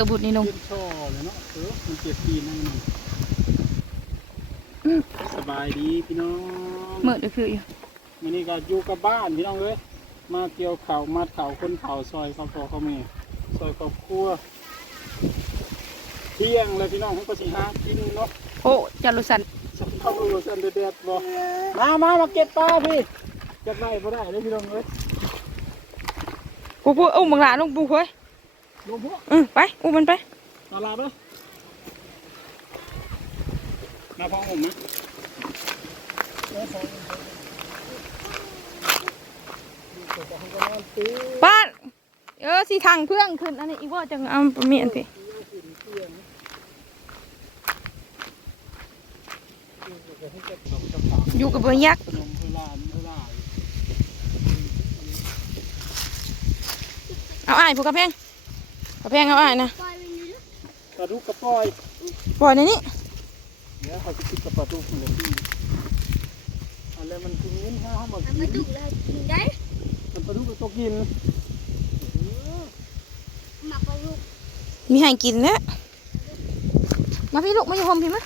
เออบุตรนี่ลงเจ็บช่อเลยเนาะเออมันเจ็บปีนั่นนอืมสบายดีพี่น้องเมื่อเดี๋ยคืออยู่วันนี้ก็อยู่กับบ้านพี่น้องเลยมาเกี่ยวข่าวมาข่าวคนข่าวซอยเขาพอเขาม่ซอยครอบครัวเที่ยงเลยพี่น้องเขาก็สิหากินเนาะโอ้จารุสันสักเข้าดูสันเด็ดๆบ่มามามาเก็บปลาพี่เก็บได้บ่ได้เลยพี่น้องเอ้ยปูปูดอุ้มบังหลาลงปูเฮ้ย ลงพวกอืมไปอุ้มมันไปตลาดไปมาพร้อมผมนะเดี๋ยวพร้อมผมดูตัวเขาก็นอนตื้อป้านเออสีทางเพื่องขึ้นอันนี้อีกว่าจังเอาเมียนพี่อยู่กับเบอร์ยักษ์ขนมเวลาเวลาเอาอ้ายผูกกระเพง กระเพงเอาอ้ายนะปลาดุกกระปล่อยปล่อยในนี้เดี๋ยวเขาจะคิดกับปลาดุกเลยพี่อะไรมันกินเงินห้าห้ามากินมาดุเลยกินได้มันปลาดุกก็ต้องกินหมักปลาดุกมีให้กินแล้วมาพี่ลูกมาอยู่ห่มพี่มะ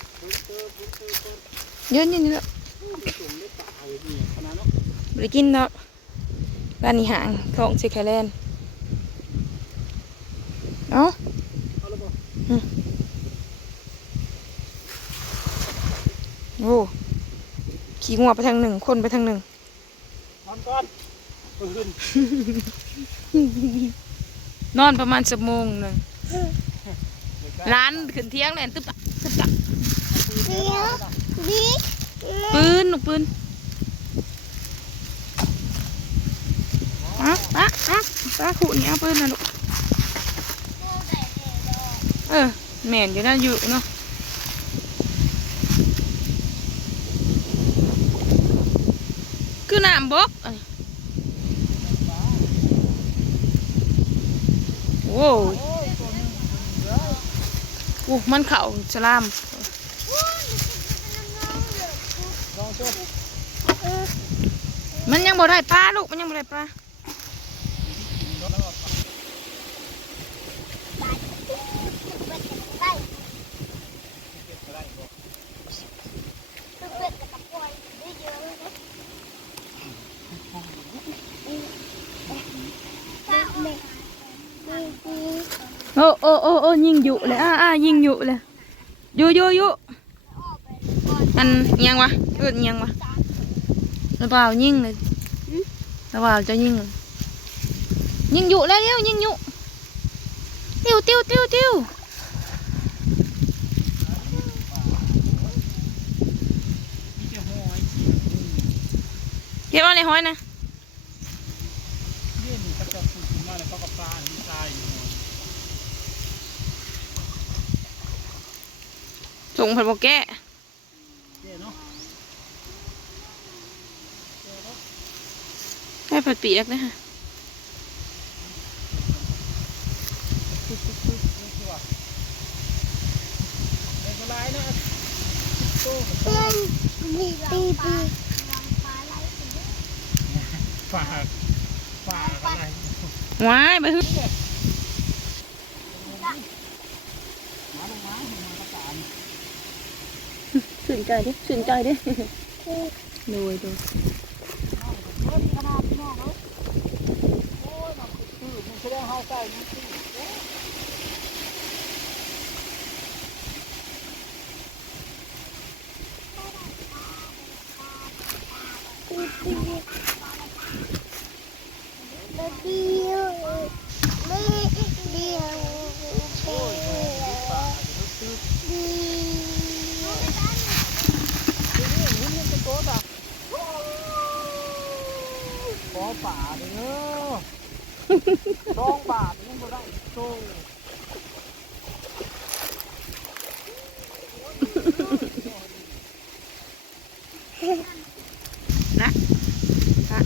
ยืนยืนนี่แล้วส่งได้ตายนี่ขนาดเนาะไปกินเนาะร้านนี้ห่างทองสิแคลน เอ้าเอาละบ่โอ้ขี่งัวไปทางหนึ่ง คนไปทางหนึ่งนอนก่อนตื่นนอนประมาณสักโมงหนึ่งร้านขึ้นเที่ยงเลยตึ๊บตักตึ๊บตักเดี๋ยวดิปืนลูกปืนอะอะอะตาขู่นี่เอาปืนนะลูก เออแม่นอยู่นั่นอยู่เนาะคือน้ำบกอันนี้โว้โอ้มันเข่าสลามลองช่วยมันยังบ่ได้ปลาลูก มันยังบ่ได้ปลา ได้ตุ๊กเป็ดกับตะปอยได้เยอะเลยนะตาเม็ดดีดี โอ้โอ้โอ้โอ้ยิงอยู่เลยอ่าอ่ายิงอยู่เลยอยู่อยู่อยู่ออกไปก่อนมันอิหยังวะเอิดอิหยังวะหรือเปล่ายิงเลยหรือเปล่าจะยิงเลยยิงอยู่แล้วเร็วยิงอยู่ติ้วติ้วติ้วติ้วพี่เจ้าห้อยเก็บเอาในห้อยนะ เย็นเขาจะพูดมาแล้วเขาก็ปลาที่ตายอยู่ ส่งผัดโบแก้เจ๊เนาะให้ผัดปีกนะฮะในกระไรนะโตเพื่อนดีปีปีฝากฝากอะไรว้ายไปฮึหมาลงมาเห็นมันประกาศ สื่นใจดิสื่นใจดิดูดูเฮ้ยขนาดพี่น้องเขาโอ้ยมันคือมันแสดงเฮาใส่มันคือ ปีปีเดียวไม่เดียวเดียวดี ขอป่าเลยเนอะ สองบาทยังบ่ได้โต นะนะ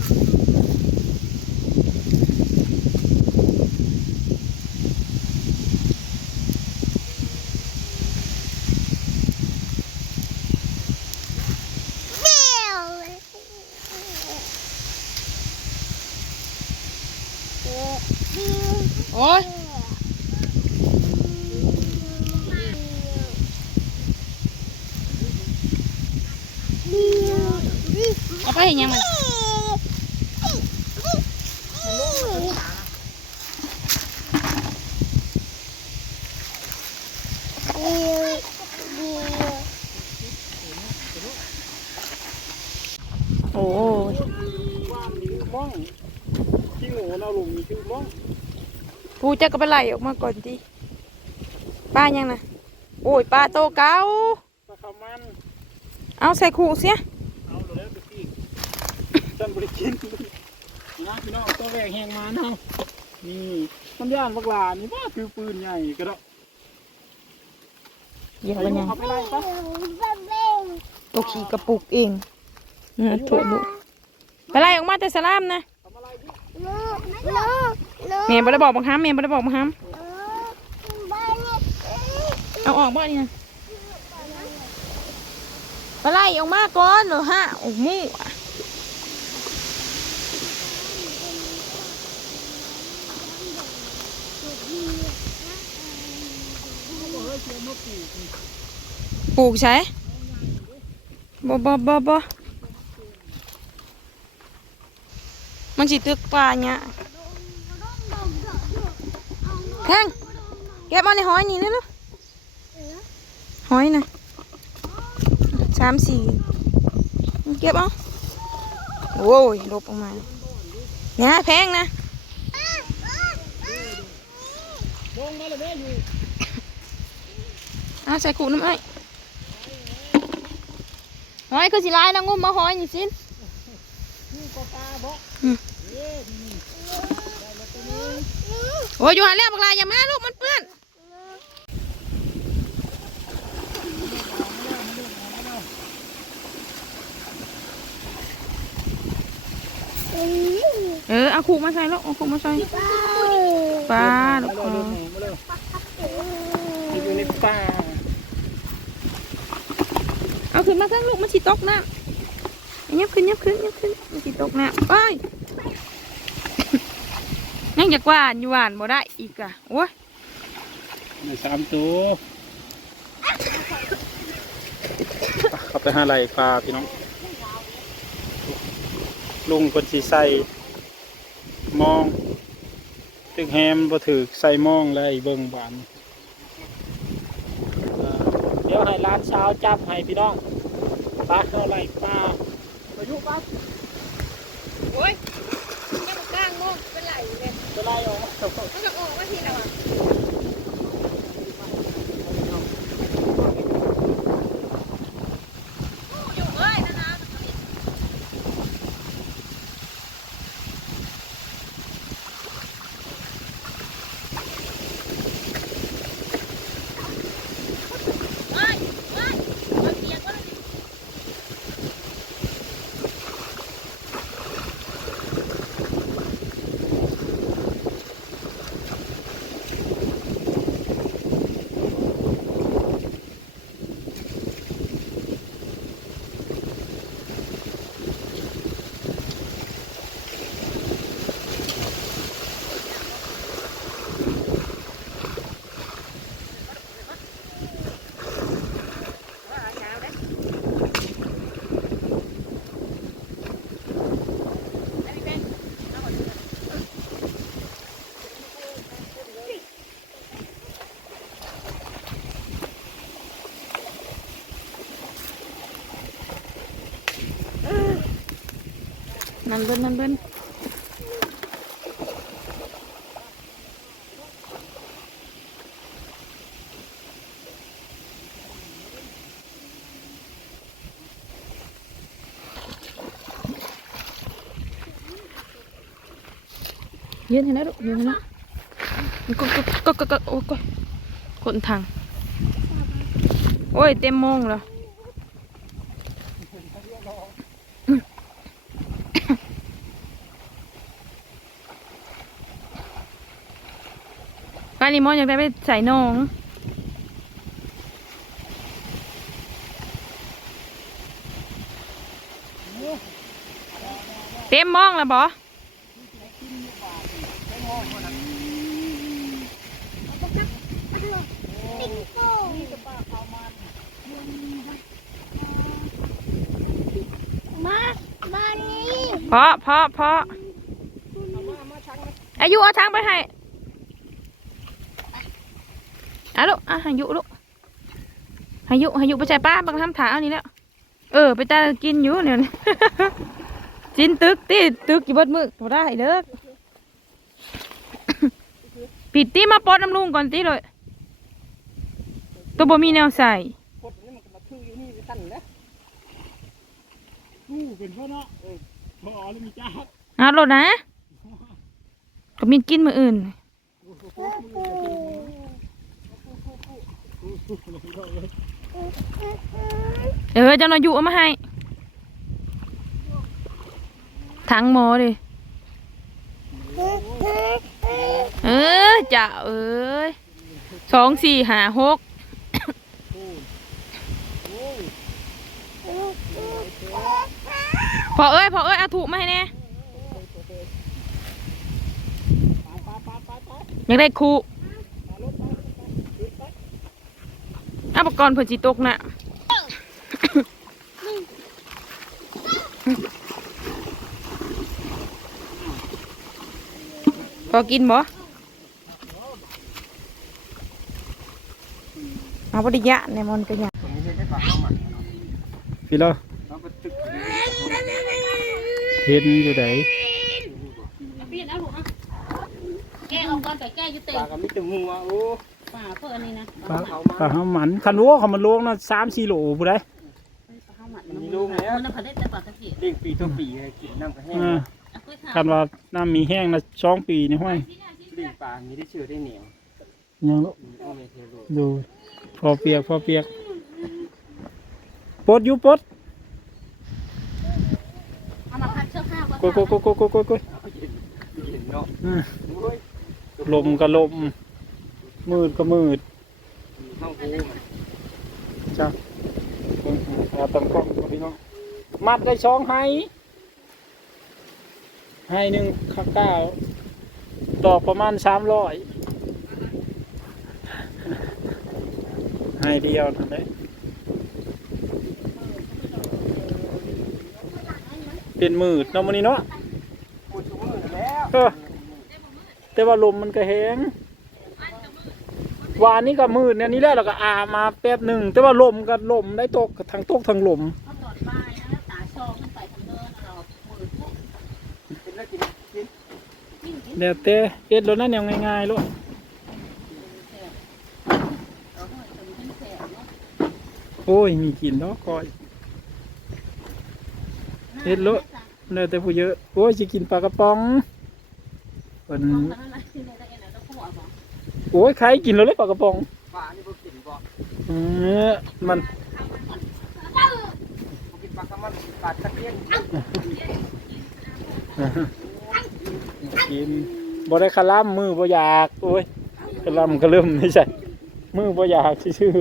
เดียว โอ้ย เดียว เห็นยังมัน เดียวเดียว โอ้ย ว่านมีม่องที่หนูเราลุงมีชื่อ ม่องปูจะก็ไปไล่ออกมาก่อนดิป้ายังนะโอ้ยปลาโตเก้าปลาขาวมันเอาใส่ขู่เสียเอาเลยไปพี่จั นบริกินนะพี่น้องตัวแรกแหงมาเนาะนี่มันย่านบักหลานี่ว่าคือปืนใหญ่ก็ได้เดี๋ยวไปมันดูยังเขาไปไล่ปะบ้าเบ้งตัวขี่กระปุกเองอืมถั่วลูกไปไล่ออกมาแต่สลามนะทำอะไรดิลูกลูกลูกเมย์บ่ได้บอกบังคับเมย์บ่ได้บอกบังคับบ้านเนี่ยเอาออกบ่นี่นะไปไล่ออกมาก่อนเหรอฮะโอ้โห เฮ้ยเสียนก ปลูกใช่บ่บ่บ่บ่มันสิตึกปลาเนี่ยแทงเก็บเอาในหอยนี่นะลูกหอยนะสามสี่เก็บเอาโอ้ยลบออกมาเนี่ยแพงนะ ลงมาเลยแม่ อยู่เอาใส่ขู่น้ำไอ้หอยคือสิลายแล้วงุมมาหอยนี่สิโอ้ยอยู่หันแล้วบักลายอย่ามาลูกมันเปื้อนเออเอาขู่มาใส่ลูกเอาขู่มาใส่ปลาลูกเลาอยู่ในป่า เอาขึ้นมาเครื่องลูกมันสิตกน้ำเงียบขึ้นเงียบขึ้นเงียบขึ้นมันสิตกน้ำไปยังจะกว่านอยู่หวานบ่ได้อีกอะโอ้ยสามตัวเขาไปหาไหลปลาพี่น้อง ลุงคนสีใส่มอง ตึกแฮมบ่ถือใส่มองเลยเบิ่งบาน เดี๋ยวให้ร้านเช้าวจับให้พี่น้องปลาเข้าไหลปลาไปยุปั๊บโอ้ยยังกลางโมกเป็นไหลเลยจะไล่ออกมามันจะออกมาทีละวัน นั่นเบิ้นนั่นเบิ้นยืนเห็นแล้วลูกยืนเห็นแล้วก็ก็ก็ก็ก็โอ้ยคนทางโอ้ยเต็มโมงแล้ว ป้าลิมอนอยากได้ไปใส่นองเต็มมองแล้วบอติ๊กโป้มาบ้านเพาะเพาะเพาะอายุเอาทางไปให้ อะลูกอะอายุลูกอายุอายุไปใส่ป้าบังทำถาเอานี่แล้ว เออ ไปตากินอยู่เนี่ยจินตึกตีตึกอยู่เบดมือบ่ได้เด้อผิดตีมาปอดน้ำลุงก่อนตีเลย ตัวบ่มีแนวใส่พดนี่มันก็มาคืออยู่นี่ไปตั้นแล้วกู้เป็นพ่อเนาะเออพอแล้วมีจ้าเอาโลดนะก็มีกินมืออื่น เออเจ้าหน่อยอยู่เอามาให้ถังหมดิเออจ้าเอ้ยสองสี่ห้าหกพอเอ้ยพอเอ้ยเอาถูกมาให้แน่ยากได้คู่รูเอาปกรณ์เผื่อจิตกน่ะพอกินบ่เอาบริยะในมันก็ยะพี่เราเห็นอยู่ไหนพี่นะลูกอะแกะออกก่อนแต่แกะอยู่เต็ปลามกับมิตรงัวโอ้ ป่าเพื่อนนี่นะปลาปลาห้ามันคันวัวเขามันลวงนะสามสี่โลผู้ใดข้าวหมัดมันลูกแล้วมันผลิตแต่ปลากระเทียมเลี้ยงปีต่อปีเลยกินน้ำกระแห้งอ่าอะคุยถามคันว่าน้ำมีแห้งนะสองปีนี่ห้อยเลี้ยงปลามีได้เชื่อได้เหนียวยังลูกมีโอเมเทโรดูพอเปียกพอเปียกปลดอยู่ปลดเอามาพักเชือกข้าวกดกดกดกดกดกดกดเอาเย็นเย็นเนาะอ่าโอ้ยลมก็ลม มืดก็มืดห้องกูมันจ้ะเอาตำกล้องพี่น้องมัดได้สองไห้ไห้หนึ่งข้าวเก้าดอกประมาณสามร้อยไห้เดียวนั่นแหละเป็นมืดเนาะมันนี้เนาะพูดชั่วโมงแล้วเออแต่ว่าลมมันก็แห้ง วานนี้ก็มืดเนี่ยนี่แหละเราก็อามาแป๊บหนึ่งแต่ว่าลมก็ลมได้ตกทั้งตกทั้งลมเขาตอดป้ายนะตาชองมันใส่ทางเดินเรามือปุ๊บกินแล้วกินกินยิ่งกินเดี๋ยวแต่เอ็ดรถนั่นยังง่ายๆลูกโอ้ยมีกินเนาะก้อยเอ็ดรถแล้วแต่ผู้เยอะโอ้ยจะกินปลากระป๋องเพิ่น โอ้ยใครกินแล้วเลยปลากระป๋องปลานี่พวกกินบ่เออมันพวกกินปลากระมันปลาตะเกียนกินบ่ได้คาล่ำมือบ่อยากโอ้ยคาล่ำก็เริ่มไม่ใช่มือบ่อยากชื่อ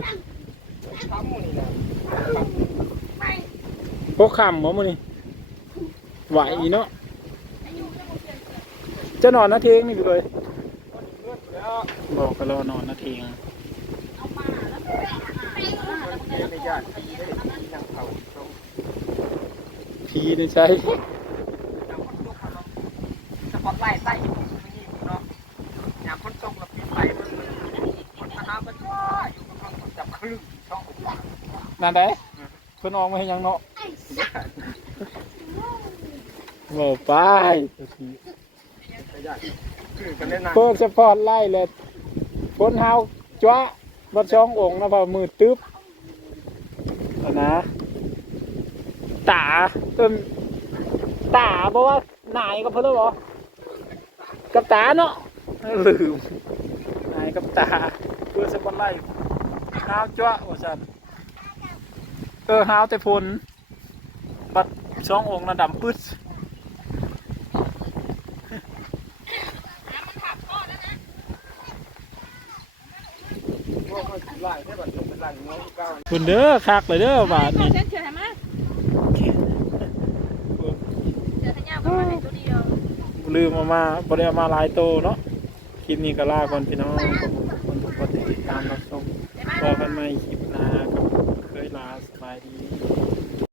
พวกคำบ่มื้อนี้ไหวเนาะจะนอนนาเทงนี่เลย บอกก็รอนอนนาทงเลี้ยงในญาติที่ได้ที่นั่งเขาตรงทีในใจนั่งคนตกเขาเนาะสปอตไลท์ใต้อยู่นี่เนาะยามคนตกเราปิดไฟมันคนมาหามันอยู่กับเขาจับคลื่นช่องนั่นได้เพิ่นออกมาให้ยังเนาะบอกไป เล่นนะเปิดสปอร์ตไล่เลยคนเฮาจ้วะบัดช่ององค์นะพอมือตึ๊บเอานะตาเอิ่มตาบอกว่านายกับเพิ่นแล้วบ่กับตาเนาะลืมนายกับตาเปิดสปอร์ตไล่ฮาวจ้วะว่าซั่นเออฮาวแต่พลบัดช่ององค์น่ะดำปึ๊ด ไล่ให้บันทึกเป็นไล่งงเก้า คุณเด้อคักเลยเด้อบาทนี่เส้นเชื่อไหมเชื่อทั้งยาวก็มาในตัวเดียวลืมเอามาบริเอามาหลายโตเนาะคลิปนี้ก็ลาก่อนพี่น้องขอบคุณทุกคนที่ติดตามรับชมพอกันใหม่คลิปหน้ากับเคยลาสบายดี